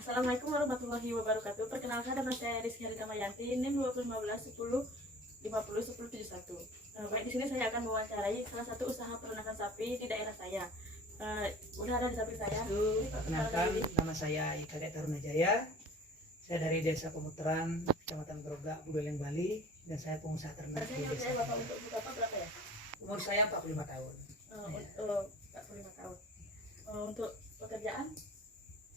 Assalamualaikum warahmatullahi wabarakatuh. Perkenalkan, nama saya Rizky Damayanti, NIM 2015 10 50 1071. Baik, di sini saya akan mewawancarai salah satu usaha peternakan sapi di daerah saya. Udah ada di samping saya. Perkenalkan, nama saya Ika Tarunajaya. Saya dari Desa Pemuteran, Kecamatan Grogak, Buleleng, Bali, dan saya pengusaha ternak di desa. Saya Bapak untuk Bapak berapa ya? Umur saya 45 tahun. 45 tahun. Untuk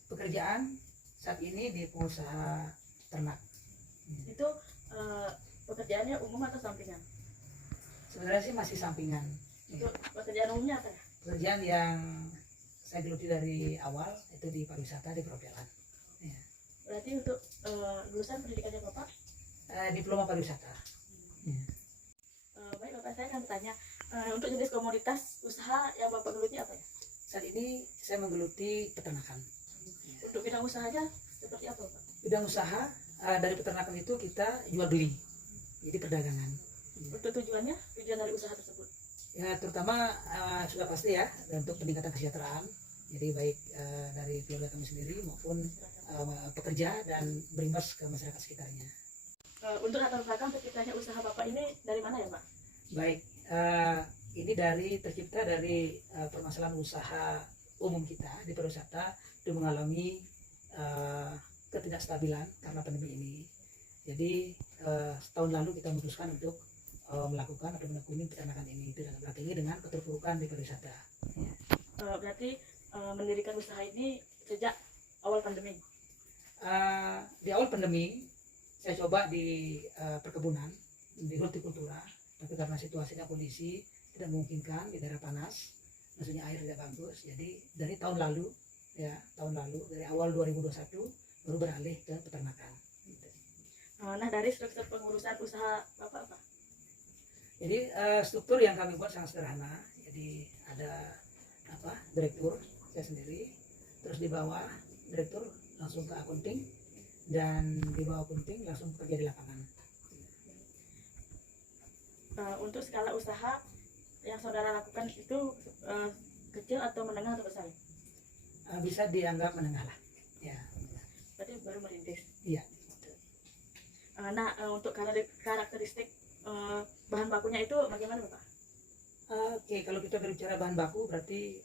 Pekerjaan saat ini di pengusaha ternak. itu pekerjaannya umum atau sampingan? Sebenarnya sih masih sampingan. Untuk pekerjaan umumnya apa ya? Pekerjaan yang saya geluti dari awal itu di pariwisata, di perhotelan. Ya. Berarti untuk lulusan pendidikannya Bapak? Diploma pariwisata. Ya. Baik Bapak, saya akan bertanya untuk jenis komoditas usaha yang Bapak geluti apa ya? Saat ini saya menggeluti peternakan. Untuk bidang usahanya seperti apa Pak? Bidang usaha dari peternakan itu kita jual beli, jadi perdagangan. Untuk tujuan dari usaha tersebut? Ya terutama sudah pasti ya untuk peningkatan kesejahteraan. Jadi baik dari keluarga kami sendiri maupun pekerja dan berimbas ke masyarakat sekitarnya. Untuk latar belakang terciptanya usaha Bapak ini dari mana ya Pak? Baik, ini tercipta dari permasalahan usaha umum kita di pariwisata itu mengalami ketidakstabilan karena pandemi ini. Jadi setahun lalu kita memutuskan untuk melakukan atau menekuni peternakan ini dengan keterpurukan di pariwisata. Berarti mendirikan usaha ini sejak awal pandemi? Di awal pandemi saya coba di perkebunan, di hortikultura, tapi karena situasi dan kondisi tidak memungkinkan di daerah panas, maksudnya air tidak bagus, jadi dari tahun lalu dari awal 2021 baru beralih ke peternakan. Nah, dari struktur pengurusan usaha Bapak apa? Jadi struktur yang kami buat sangat sederhana. Jadi ada direktur saya sendiri, terus di bawah direktur langsung ke akunting, dan di bawah akunting langsung kerja di lapangan. Untuk skala usaha yang saudara lakukan itu kecil atau menengah atau besar? Bisa dianggap menengah lah. Ya. Berarti baru merintis. Iya. Untuk karakteristik bahan bakunya itu bagaimana Bapak? Oke, kalau kita berbicara bahan baku berarti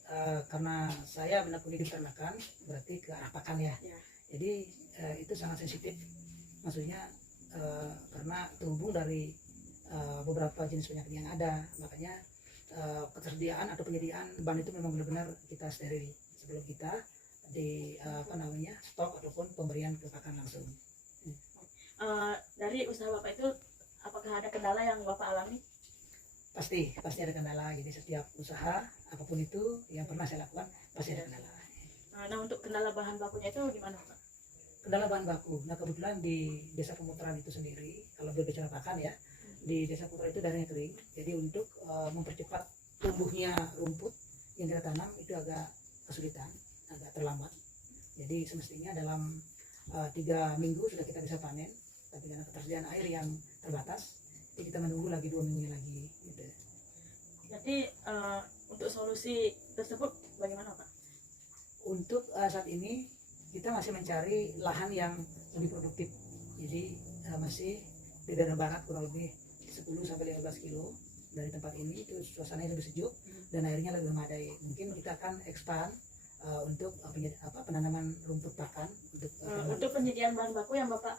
karena saya menekuni di peternakan berarti ke arah pakan ya. Jadi itu sangat sensitif, maksudnya karena terhubung dari beberapa jenis penyakit yang ada, makanya ketersediaan atau penyediaan bahan itu memang benar-benar kita steril sebelum kita di stok ataupun pemberian ke pakan langsung. Dari usaha Bapak itu apakah ada kendala yang Bapak alami? Pasti ada kendala. Jadi setiap usaha apapun itu yang pernah saya lakukan pasti ada kendala. Nah, untuk kendala bahan bakunya itu gimana Pak? Kendala bahan baku. Nah kebetulan di Desa Pemuteran itu sendiri, kalau berbicara pakan ya, di Desa Pemuteran itu daerahnya kering. Jadi untuk mempercepat tumbuhnya rumput yang kita tanam itu agak kesulitan, agak terlambat. Jadi semestinya dalam 3 minggu sudah kita bisa panen, tapi karena ketersediaan air yang terbatas, jadi kita menunggu lagi 2 minggu lagi. Gitu. Jadi untuk solusi tersebut bagaimana Pak? Untuk saat ini kita masih mencari lahan yang lebih produktif. Jadi masih di daerah barat kurang lebih 10-15 kilo dari tempat ini, itu suasananya lebih sejuk dan airnya lebih memadai. Mungkin kita akan expand untuk penanaman rumput pakan untuk penyediaan bahan baku yang Bapak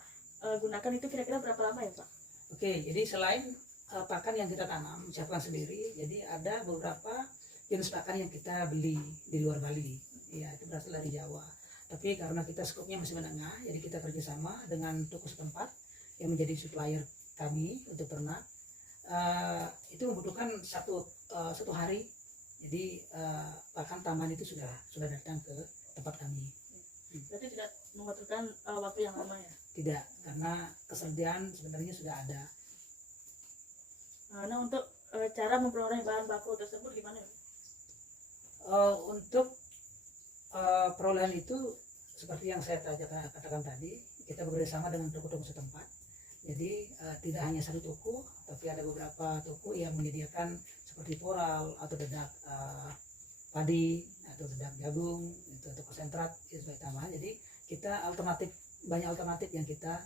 gunakan itu kira-kira berapa lama ya Pak? Oke, jadi selain pakan yang kita tanam siapkan sendiri, jadi ada beberapa jenis pakan yang kita beli di luar Bali. Ya, itu berasal dari Jawa. Tapi karena kita skopnya masih menengah, jadi kita kerjasama dengan toko setempat yang menjadi supplier kami untuk ternak. Itu membutuhkan satu hari. Jadi pakan tambahan itu sudah datang ke tempat kami. Berarti tidak membutuhkan waktu yang lama ya? Tidak, karena kesediaan sebenarnya sudah ada. Nah, untuk cara memperoleh bahan baku tersebut gimana? Untuk perolehan itu seperti yang saya katakan tadi, kita bekerjasama dengan toko-toko setempat. Jadi tidak hanya satu toko, tapi ada beberapa toko yang menyediakan seperti poral atau dedak padi atau dedak jagung, itu atau konsentrat itu sebagai tambahan. Jadi kita kita banyak alternatif yang kita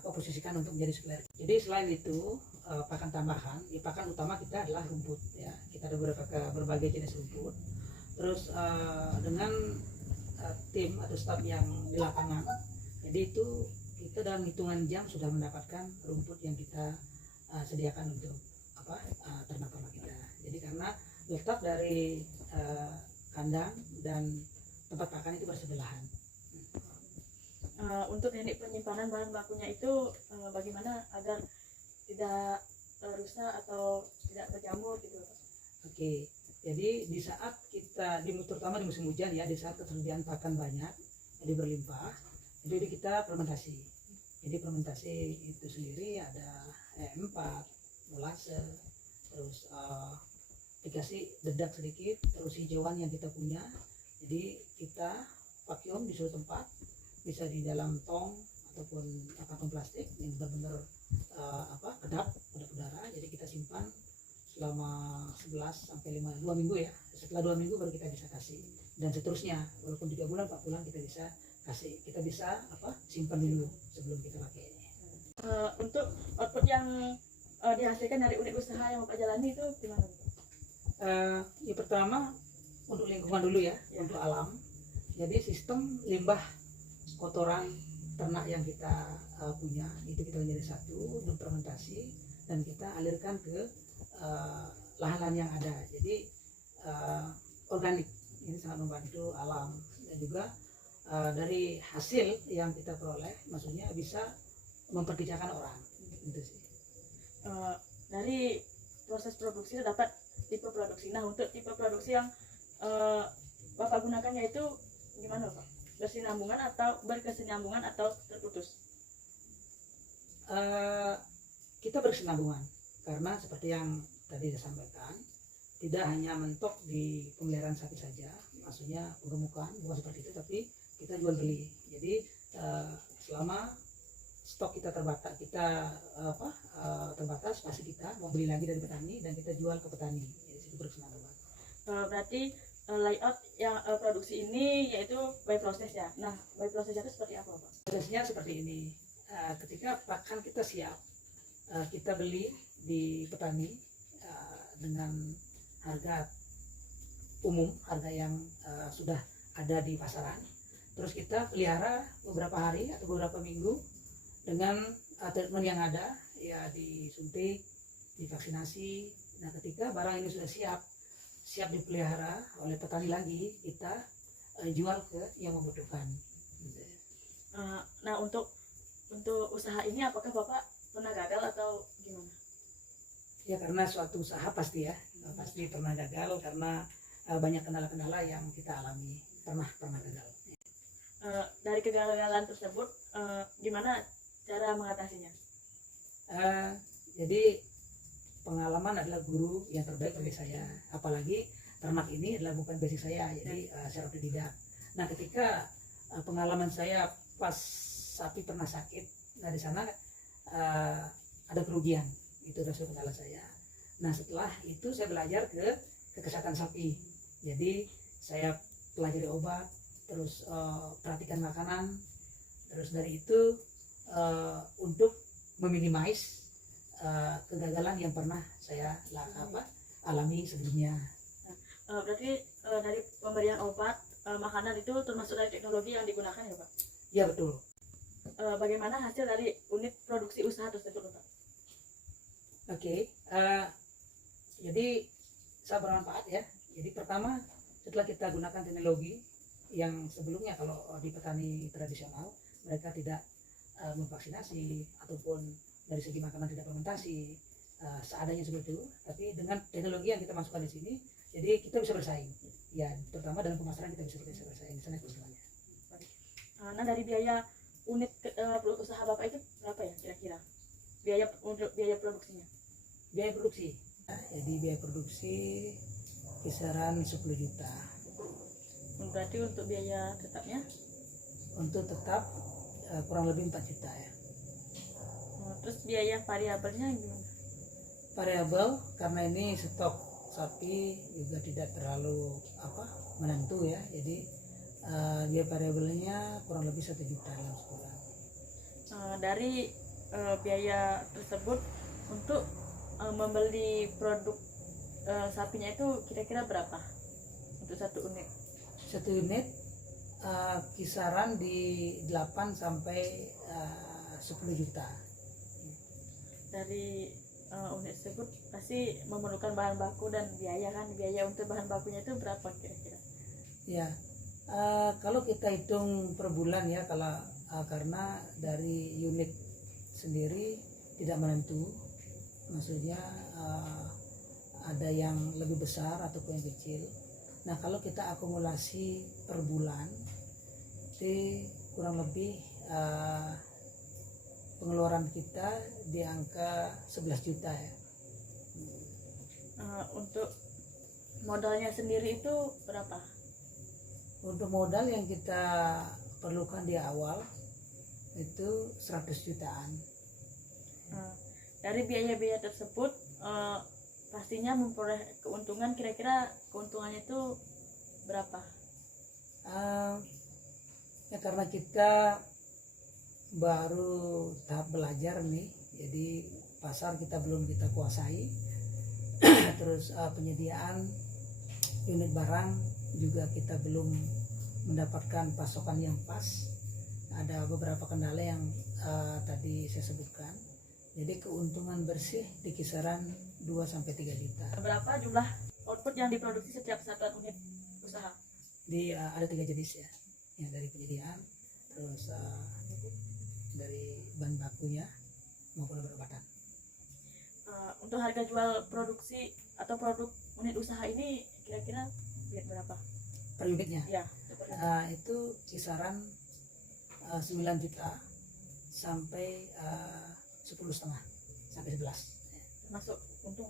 posisikan untuk menjadi supplier. Jadi selain itu pakan tambahan, ya pakan utama kita adalah rumput ya. Kita ada berbagai jenis rumput. Terus dengan tim atau staf yang di lapangan, jadi itu kita dalam hitungan jam sudah mendapatkan rumput yang kita sediakan untuk ternak-ternak kita. Jadi karena letak dari kandang dan tempat pakan itu bersebelahan. Untuk teknik penyimpanan bahan bakunya itu bagaimana agar tidak rusak atau tidak berjamur gitu? Oke, jadi di saat kita terutama di musim hujan ya, di saat ketersediaan pakan banyak, jadi berlimpah, jadi kita fermentasi. Jadi fermentasi itu sendiri ada E4, molase, terus dikasih dedak sedikit, terus hijauan yang kita punya. Jadi kita vacuum di suatu tempat, bisa di dalam tong ataupun kantong plastik yang benar-benar kedap udara. Jadi kita simpan selama 11 sampai 2 minggu ya. Setelah 2 minggu baru kita bisa kasih, dan seterusnya walaupun 3 bulan 4 bulan kita bisa kasih, kita bisa simpan dulu sebelum kita pakai. Untuk output yang dihasilkan dari unit usaha yang Bapak jalani itu gimana? Ya pertama untuk lingkungan dulu ya, untuk alam. Jadi sistem limbah kotoran ternak yang kita punya itu kita menjadi satu untuk fermentasi dan kita alirkan ke lahan-lahan yang ada. Jadi organik ini sangat membantu alam, dan juga dari hasil yang kita peroleh maksudnya bisa memperkerjakan orang gitu sih. Dari proses produksi terdapat tipe produksi. Nah, untuk tipe produksi yang Bapak gunakan yaitu gimana Pak? Berkesinambungan atau terputus? Kita berkesinambungan karena seperti yang tadi saya sampaikan, tidak hanya mentok di pemeliharaan sapi saja, maksudnya pengemukan bukan seperti itu, tapi kita jual beli. Jadi selama stok kita terbatas, pasti kita mau beli lagi dari petani dan kita jual ke petani. Jadi itu berkesinambungan. Berarti layout yang produksi ini yaitu by process ya. Nah, by process itu seperti apa Pak? Prosesnya seperti ini. Ketika pakan kita siap, kita beli di petani dengan harga umum, harga yang sudah ada di pasaran. Terus kita pelihara beberapa hari atau beberapa minggu dengan treatment yang ada, ya disuntik, divaksinasi. Nah, ketika barang ini sudah siap dipelihara oleh petani lagi, kita jual ke yang membutuhkan. Nah, untuk usaha ini apakah Bapak pernah gagal atau gimana? Ya karena suatu usaha pasti pasti pernah gagal karena banyak kendala-kendala yang kita alami, pernah gagal. Dari kegagalan tersebut gimana cara mengatasinya? Jadi pengalaman adalah guru yang terbaik bagi saya, apalagi ternak ini adalah bukan basic saya, jadi saya otodidak. Nah, ketika pengalaman saya pas sapi pernah sakit, nah di sana ada kerugian, itu rasul kendala saya. Nah, setelah itu saya belajar ke kesehatan sapi, jadi saya pelajari obat, terus perhatikan makanan, terus dari itu untuk meminimais kegagalan yang pernah saya alami sebelumnya. Berarti dari pemberian obat, makanan itu termasuk dari teknologi yang digunakan ya Pak? Ya betul. Bagaimana hasil dari unit produksi usaha tersebut Pak? Oke, jadi sangat bermanfaat ya. Jadi pertama setelah kita gunakan teknologi yang sebelumnya kalau di petani tradisional mereka tidak memvaksinasi ataupun dari segi makanan tidak fermentasi, seadanya seperti itu. Tapi dengan teknologi yang kita masukkan di sini, jadi kita bisa bersaing. Ya, terutama dalam pemasaran kita bisa bersaing di sana keunggulannya. Nah, dari biaya unit usaha Bapak itu berapa ya kira-kira? Biaya produksinya? Biaya produksi. Jadi biaya produksi kisaran 10 juta. Berarti untuk biaya tetapnya? Untuk tetap kurang lebih 4 juta ya. Terus biaya variabelnya gimana? Variabel karena ini stok sapi juga tidak terlalu menentu ya. Jadi biaya variabelnya kurang lebih 1 juta dalam sebulan. Dari biaya tersebut untuk membeli produk sapinya itu kira-kira berapa untuk satu unit? Satu unit kisaran di 8 sampai 10 juta. Dari unit tersebut pasti memerlukan bahan baku dan biaya kan, biaya untuk bahan bakunya itu berapa kira-kira? Ya, kalau kita hitung per bulan ya, kalau karena dari unit sendiri tidak menentu, maksudnya ada yang lebih besar ataupun yang kecil. Nah, kalau kita akumulasi per bulan, itu kurang lebih pengeluaran kita di angka 11 juta ya. Untuk modalnya sendiri itu berapa? Untuk modal yang kita perlukan di awal itu 100 jutaan. Dari biaya-biaya tersebut pastinya memperoleh keuntungan, kira-kira keuntungannya itu berapa? Ya karena kita baru tahap belajar nih, jadi pasar kita belum kita kuasai. Terus penyediaan unit barang juga kita belum mendapatkan pasokan yang pas. Ada beberapa kendala yang tadi saya sebutkan. Jadi keuntungan bersih di kisaran 2-3 juta. Berapa jumlah output yang diproduksi setiap satuan unit usaha? Ada 3 jenis ya, dari penyediaan, terus dari bahan bakunya maupun obat-obatan. Untuk harga jual produksi atau produk unit usaha ini kira-kira berapa Per unitnya? Ya. Itu kisaran 9 juta sampai 10,5 sampai 11. Masuk untung?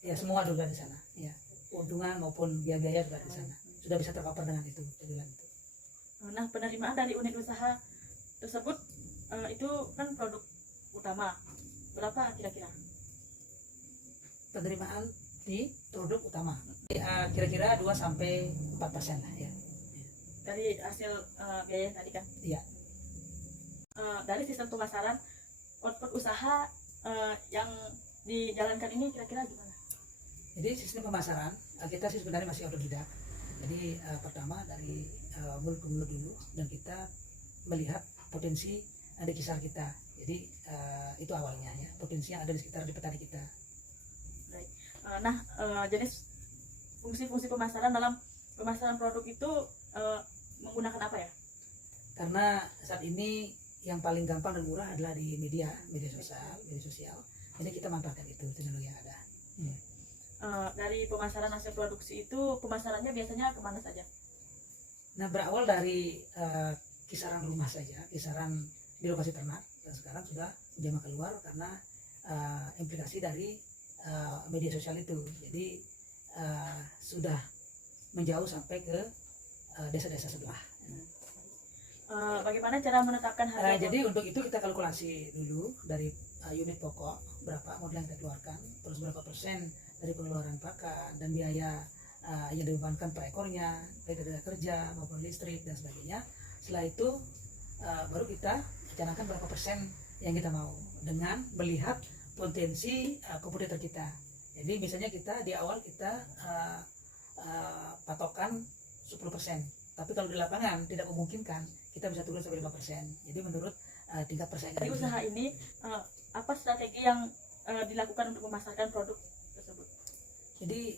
Ya, semua juga di sana. Ya, keuntungan maupun biaya-biaya juga di sana. Sudah bisa tercover dengan itu. Nah, penerimaan dari unit usaha tersebut itu kan produk utama. Berapa kira-kira? Penerimaan di produk utama kira-kira 2-4% lah ya. Dari hasil biaya tadi kan? Iya. Dari sistem pemasaran output usaha yang dijalankan ini kira-kira gimana? Jadi sistem pemasaran kita sih sebenarnya masih otodidak. Jadi pertama dari mulut ke mulut dulu, dan kita melihat potensi ada di kisar kita. Jadi itu awalnya ya, potensi yang ada di sekitar di petani kita. Baik. Jenis fungsi-fungsi pemasaran dalam pemasaran produk itu menggunakan apa ya? Karena saat ini yang paling gampang dan murah adalah di media sosial. Jadi kita manfaatkan itu teknologi yang ada. Dari pemasaran hasil produksi itu pemasarannya biasanya kemana saja? Nah, berawal dari kisaran rumah saja, kisaran di lokasi ternak, dan sekarang sudah menjamah keluar karena implikasi dari media sosial itu. Jadi sudah menjauh sampai ke desa-desa sebelah. Bagaimana cara menetapkan harga? Jadi untuk itu kita kalkulasi dulu dari unit pokok berapa modal yang kita keluarkan, terus berapa persen dari pengeluaran pakan dan biaya yang dibebankan per ekornya, baik dari kerja maupun listrik dan sebagainya. Setelah itu baru kita canangkan berapa persen yang kita mau dengan melihat potensi kompetitor kita. Jadi misalnya kita di awal kita patokan 10%, tapi kalau di lapangan tidak memungkinkan, kita bisa turun sampai 5%. Jadi menurut tingkat persaingan di usaha ini apa strategi yang dilakukan untuk memasarkan produk tersebut? Jadi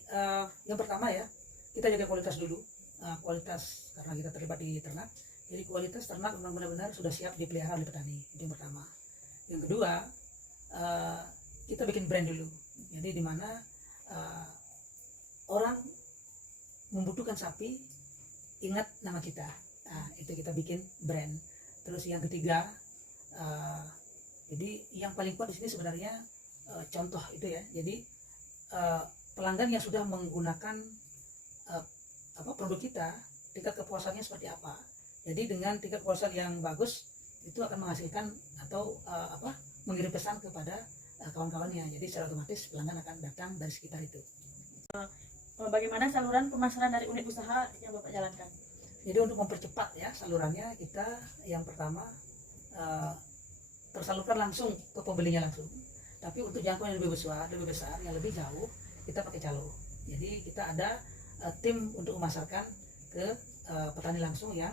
yang pertama ya, kita jaga kualitas dulu. Kualitas karena kita terlibat di ternak, jadi kualitas ternak memang benar-benar sudah siap dipelihara oleh petani. Itu yang pertama. Yang kedua, kita bikin brand dulu. Jadi di mana orang membutuhkan sapi, ingat nama kita. Nah, itu kita bikin brand. Terus yang ketiga, jadi yang paling kuat di sini sebenarnya contoh itu ya. Jadi pelanggan yang sudah menggunakan produk kita, tingkat kepuasannya seperti apa. Jadi dengan tingkat kepuasan yang bagus itu akan menghasilkan atau mengirim pesan kepada kawan-kawannya. Jadi secara otomatis pelanggan akan datang dari sekitar itu. Bagaimana saluran pemasaran dari unit usaha yang Bapak jalankan? Jadi untuk mempercepat ya salurannya, kita yang pertama tersalurkan langsung ke pembelinya langsung. Tapi untuk jangkauan yang lebih besar, yang lebih jauh, kita pakai calo. Jadi kita ada tim untuk memasarkan ke petani langsung yang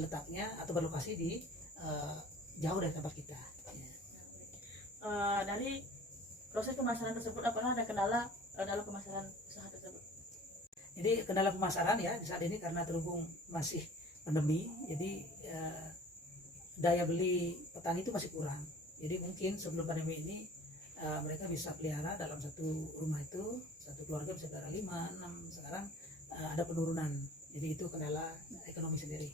letaknya atau berlokasi di jauh dari tempat kita. Dari proses pemasaran tersebut, apakah ada kendala dalam pemasaran usaha tersebut? Jadi kendala pemasaran ya di saat ini karena terhubung masih pandemi, jadi daya beli petani itu masih kurang. Jadi mungkin sebelum pandemi ini mereka bisa pelihara dalam satu rumah itu, satu keluarga bisa pelihara 5, 6. Sekarang ada penurunan. Jadi itu kendala ekonomi sendiri.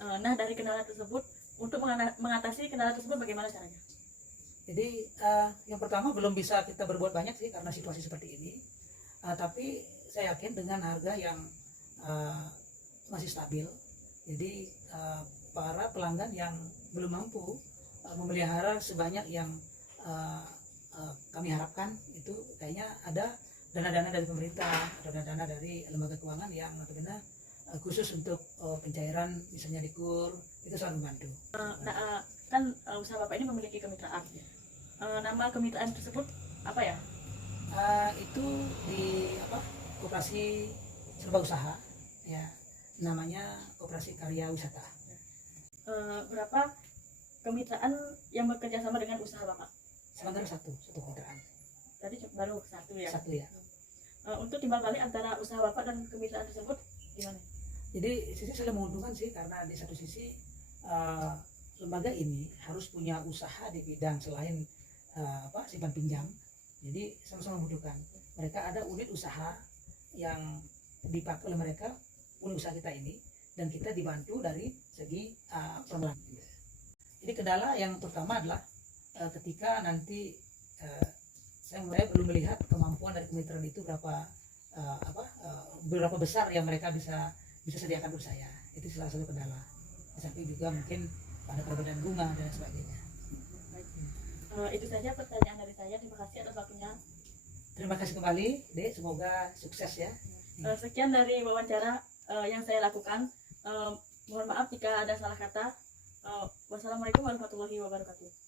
Nah, dari kendala tersebut, untuk mengatasi kendala tersebut bagaimana caranya? Jadi yang pertama belum bisa kita berbuat banyak sih karena situasi seperti ini. Tapi saya yakin dengan harga yang masih stabil, jadi para pelanggan yang belum mampu memelihara sebanyak yang kami harapkan, itu kayaknya ada dana-dana dari pemerintah atau dana-dana dari lembaga keuangan yang notabene khusus untuk pencairan misalnya di KUR, itu sangat membantu. Kan usaha Bapak ini memiliki kemitraan. Nama kemitraan tersebut apa ya? Itu di Koperasi Serba Usaha ya, namanya Koperasi Karya Wisata. Berapa kemitraan yang bekerja sama dengan usaha Bapak? Sementara satu kemitraan. Tadi baru satu ya? Satu ya. Untuk timbal balik antara usaha Bapak dan kemitraan tersebut gimana? Jadi sisi saling menguntungkan sih, karena di satu sisi lembaga ini harus punya usaha di bidang selain simpan pinjam. Jadi sama-sama membutuhkan. Mereka ada unit usaha yang dipakai oleh mereka, unit usaha kita ini, dan kita dibantu dari segi pengelolaan. Jadi kendala yang terutama adalah ketika nanti saya mulai belum melihat kemampuan dari kemitraan itu berapa besar yang mereka bisa sediakan untuk saya. Itu salah satu kendala. Sampai juga mungkin pada perbedaan bunga dan sebagainya. Itu saja pertanyaan dari saya. Terima kasih atas waktunya. Terima kasih kembali, Dek. Semoga sukses ya. Sekian dari wawancara yang saya lakukan. Mohon maaf jika ada salah kata. Wassalamualaikum warahmatullahi wabarakatuh.